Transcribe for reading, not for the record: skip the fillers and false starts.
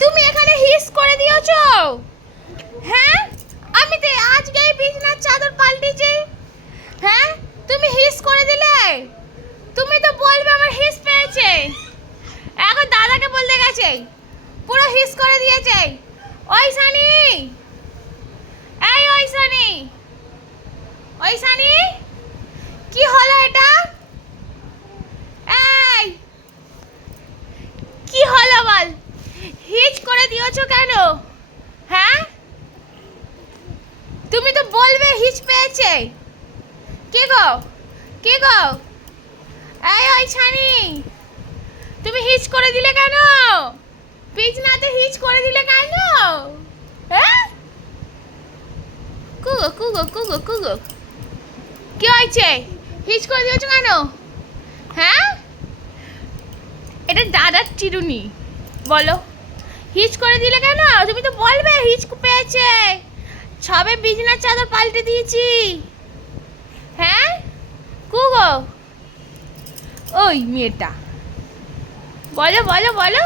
তুমি এখানে হিস করে দিয়েছো। হ্যাঁ, আমি তো আজকেই বিছানার চাদর পাল্টেছি। হ্যাঁ, তুমি হিস করে দিলে। তুমি তো বলবে আমার হিস পেয়েছে। এখন দাদাকে বলতে গেছে, পুরো হিস করে দিয়েছে। ওই সানি, এই ওই সানি, ওই সানি, কি হলো এটা? এই কি হলো বল? হিচ করে দিয়েছো কেন? হ্যাঁ, তুমি তো বলবে হিচ পেয়েছে। কে গো, কে গো? এই ওই ছানি, তুমি হিচ করে দিলে কেন? বিছনাতে হিচ করে দিলে কেন? হ্যাঁ, কুগো কুগো কুগো কুগো, কি হয়েছে? হিচ করে দিয়েছো কেন? হ্যাঁ, এটা দাদার চিরুনি, বলো হিচ করে দিলে কেন? তুমি তো বলবে হিচ পেয়েছে। সবে বিছানার চাদর পাল্টে দিয়েছি। হ্যাঁ, কুগো, ওই মেয়েটা, বলো বলো বলো।